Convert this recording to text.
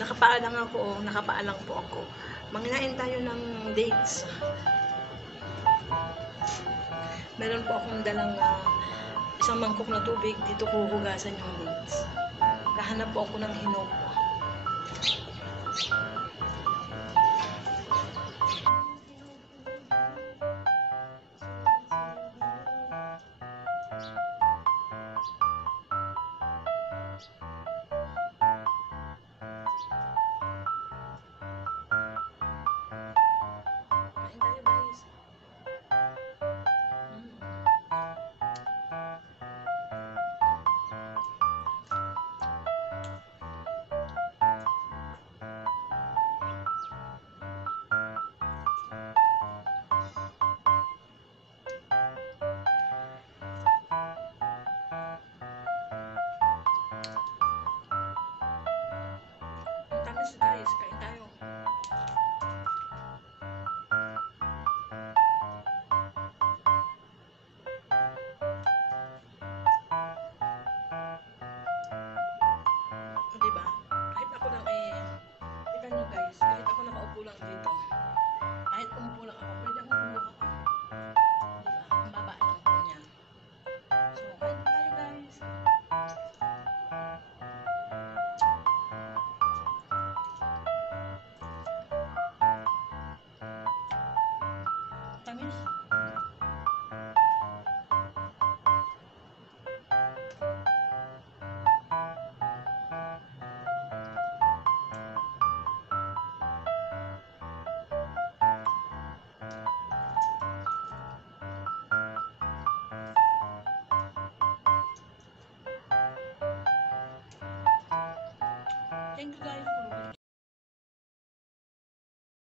Nakapaalang ako, nakapaalang po ako. Manginain tayo ng dates. Meron po akong dalang isang mangkok na tubig. Dito ko hugasan yung dates. Kahanap po ako ng hinog. Tamis guys, kain tayo. O diba? Kahit ako lang kita nyo guys, kahit ako nakaupo lang dito. Kahit umupo lang ako, pwede akong kumuha ko. Diba? Ang baba lang po niya. So, kain tayo guys. Tamis. Thank you guys.